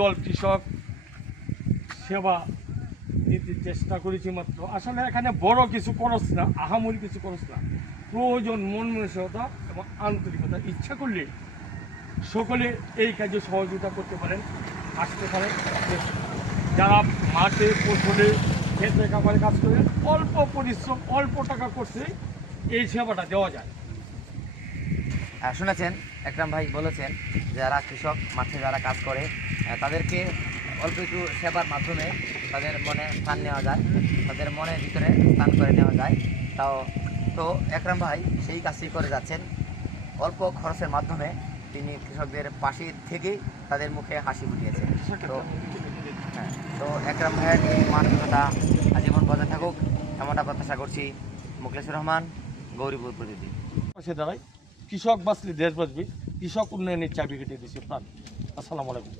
দল, কৃষক, সেবা দিতে চেষ্টা করেছি মাত্র। আসলে এখানে বড় কিছু করস না, আহামরি কিছু করস না। প্রয়োজন, মন মানসিকতা এবং আন্তরিকতা। ইচ্ছা করলে সকলে এই কাজে সহযোগিতা করতে পারেন, আসতে পারেন। যারা মাঠে, ফসলে ক্ষেত্রে কাপড়ে কাজ করে অল্প পরিশ্রম, অল্প টাকা করছে এই সেবাটা দেওয়া যায়। শুনেছেন একরাম ভাই বলেছেন যারা কৃষক মাঠে যারা কাজ করে তাদেরকে অল্প একটু সেবার মাধ্যমে তাদের মনে স্থান নেওয়া যায় তাদের মনের ভিতরে স্থান করে নেওয়া যায়। তাও তো একরাম ভাই সেই কাজটি করে যাচ্ছেন। অল্প খরচের মাধ্যমে তিনি কৃষকদের পাশে থেকেই তাদের মুখে হাসি ফুটিয়েছেন। তো হ্যাঁ তো একরাম ভাইয়ের এই মানসিকতা আজীবন বজায় থাকুক এমনটা প্রত্যাশা করছি মুখলেসুর রহমান গৌরীপুর প্রতিনিধি। পাশে দাঁড়াই। কৃষক বাঁচলে দেশ বাঁচবে কৃষক উন্নয়নের চাবি কেটে দিচ্ছে প্রাণ। আসসালামু আলাইকুম।